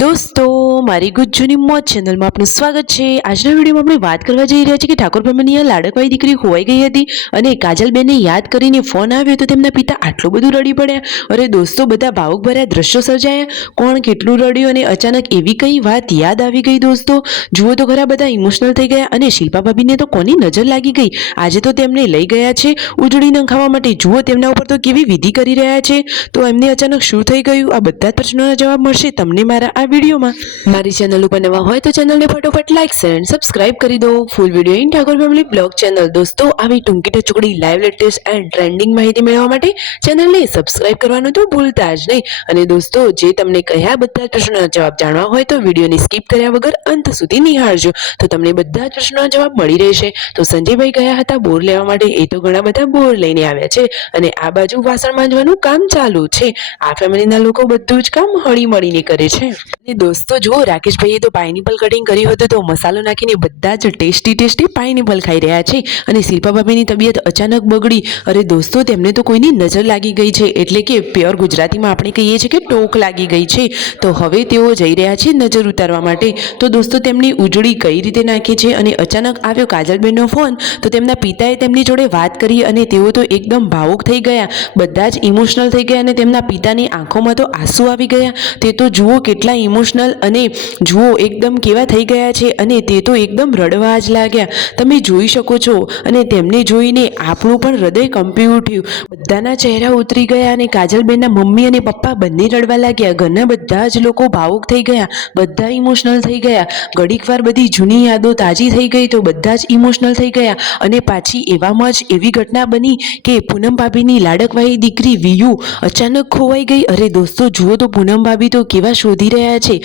દોસ્તો મારી ગુજ્જુની મોજ ચેનલમાં આપનું સ્વાગત છે। આજના વિડીયોમાં આપણે વાત કરવા જઈ રહ્યા છીએ કે ઠાકોર ફેમિલીની લાડકવાઈ દીકરી ખોવાઈ ગઈ હતી અને કાજલબેનને યાદ કરીને ફોન આવ્યો તો તેમના પિતા આટલું બધું રડી પડ્યા। અરે દોસ્તો બધા ભાવુક ભર્યા દ્રશ્યો સર્જાયા। કોણ કેટલું રડ્યું અને અચાનક એવી કઈ વાત યાદ આવી ગઈ દોસ્તો। જુઓ તો ખરા બધા ઇમોશનલ થઈ ગયા અને શિલ્પા ભાભીને તો કોની નજર લાગી ગઈ। આજે તો તેમને લઈ ગયા છે ઉજળી નંખાવા માટે। જુઓ તેમના ઉપર તો કેવી વિધિ કરી રહ્યા છે। તો એમને અચાનક શું થઈ ગયું આ બધા પ્રશ્નોના જવાબ મળશે તમને મારા આ વિડીયોમાં। મારી ચેનલ ઉપર નવા હોય તો ચેનલને ફટોફટ લાઈક શેર અને સબસ્ક્રાઇબ કરી દો। Full video in Thakor family blog channel દોસ્તો આવી ટૂંકી ટચુકડી લાઈવ લેટેસ્ટ એન્ડ ટ્રેન્ડિંગ માહિતી મેળવવા માટે ચેનલને સબસ્ક્રાઇબ કરવાનું તો ભૂલતા જ નહીં। અને દોસ્તો જે તમને કયા બધા પ્રશ્નોના જવાબ જાણવા હોય તો વિડીયોને સ્કીપ કર્યા વગર અંત સુધી નિહાળજો તો તમને બધા જ પ્રશ્નોના જવાબ મળી રહેશે। તો સંજયભાઈ ગયા હતા બોર લેવા માટે એ તો ઘણા બધા બોર લઈને આવ્યા છે અને આ બાજુ વાસણ માંજવાનું કામ ચાલુ છે। આ ફેમિલીના લોકો બધું જ કામ હળી મળીને કરે છે। અને દોસ્તો જુઓ રાકેશભાઈએ તો પાઇનેપલ કટિંગ કર્યું હતું તો મસાલો નાખીને બધા જ ટેસ્ટી પાઇનેપલ ખાઈ રહ્યા છે અને શિલ્પા ભાભીની તબિયત અચાનક બગડી। અરે દોસ્તો તેમને તો કોઈની નજર લાગી ગઈ છે એટલે કે પ્યોર ગુજરાતીમાં આપણે કહીએ છીએ કે ટોક લાગી ગઈ છે। તો હવે તેઓ જઈ રહ્યા છે નજર ઉતારવા માટે। તો દોસ્તો તેમની ઉજળી કઈ રીતે નાખી છે અને અચાનક આવ્યો કાજલબેનનો ફોન તો તેમના પિતાએ તેમની જોડે વાત કરી અને તેઓ તો એકદમ ભાવુક થઈ ગયા બધા જ ઇમોશનલ થઈ ગયા અને તેમના પિતાની આંખોમાં તો આંસુ આવી ગયા। તે તો જુઓ કેટલા ઇમોશનલ અને જુઓ એકદમ કેવા થઈ ગયા છે અને તે તો એકદમ રડવા જ લાગ્યા તમે જોઈ શકો છો। અને તેમને જોઈને આપણું પણ હૃદય કંપી ઉઠ્યું બધાના ચહેરા ઉતરી ગયા અને કાજલબેનના મમ્મી અને પપ્પા બંને રડવા લાગ્યા। ઘરના બધા જ લોકો ભાવુક થઈ ગયા બધા ઇમોશનલ થઈ ગયા। ઘડીક વાર બધી જૂની યાદો તાજી થઈ ગઈ તો બધા જ ઇમોશનલ થઈ ગયા અને પાછી એવામાં જ એવી ઘટના બની કે પૂનમ ભાભીની લાડકવાઈ દીકરી વિયુ અચાનક ખોવાઈ ગઈ। અરે દોસ્તો જુઓ તો પૂનમ ભાભી તો કેવા શોધી રહ્યા છે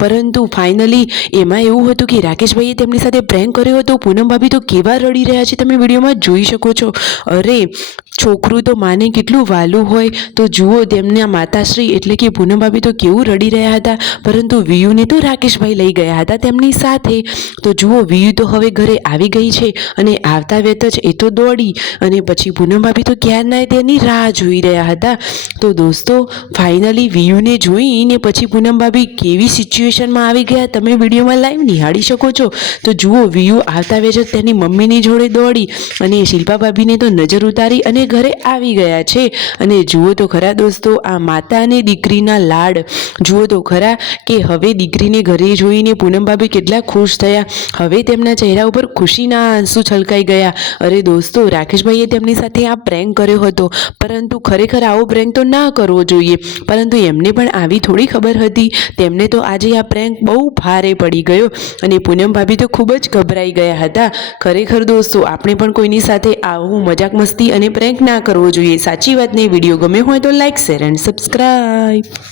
પરંતુ ફાઇનલી એમાં એવું હતું કે રાકેશભાઈએ તેમની સાથે પ્રેન્ક કર્યો હતો। પૂનમ ભાભી તો કેવા રડી રહ્યા છે તમે વિડીયોમાં જોઈ શકો છો। અરે છોકરું તો માને કેટલું વાલું હોય તો જુઓ તેમના માતાશ્રી એટલે કે પૂનમ ભાભી તો કેવું રડી રહ્યા હતા પરંતુ વિયુને તો રાકેશભાઈ લઈ ગયા હતા તેમની સાથે। તો જુઓ વિયુ તો હવે ઘરે આવી ગઈ છે અને આવતા વેત જ એ તો દોડી અને પછી પૂનમ ભાભી તો ક્યારના તેની રાહ જોઈ રહ્યા હતા। તો દોસ્તો ફાઇનલી વિયુને જોઈને પછી પૂનમ ભાભી કેવી સિચ્યુએશનમાં આવી ગયા તમે વિડીયોમાં લાઈવ નિહાળી શકો છો। તો જુઓ વિયુ આવતા વેત જ તેની મમ્મીની જોડે દોડી અને શિલ્પા ભાભીને તો નજર ઉતારી અને ઘરે આવી ગયા છે। અને જુઓ તો ખરા દોસ્તો આ માતા અને દીકરીના લાડ જુઓ તો ખરા કે હવે દીકરીને ઘરે જોઈને પૂનમ ભાભી કેટલા ખુશ થયા હવે તેમના ચહેરા ઉપર ખુશીના આંસુ છલકાઈ ગયા। અરે દોસ્તો રાકેશભાઈએ તેમની સાથે આ પ્રેન્ક કર્યો હતો પરંતુ ખરેખર આવો પ્રેન્ક તો ના કરવો જોઈએ પરંતુ એમને પણ આવી થોડી ખબર હતી તેમને તો આજે આ પ્રેન્ક બહુ ભારે પડી ગયો અને પૂનમ ભાભી તો ખૂબ જ ગભરાઈ ગયા હતા। ખરેખર દોસ્તો આપણે પણ કોઈની સાથે આવું મજાક મસ્તી અને પ્રેન્ક ના કરવો જોઈએ સાચી વાત ને। વિડીયો ગમ્યો હોય તો લાઈક શેર એન્ડ સબસ્ક્રાઇબ।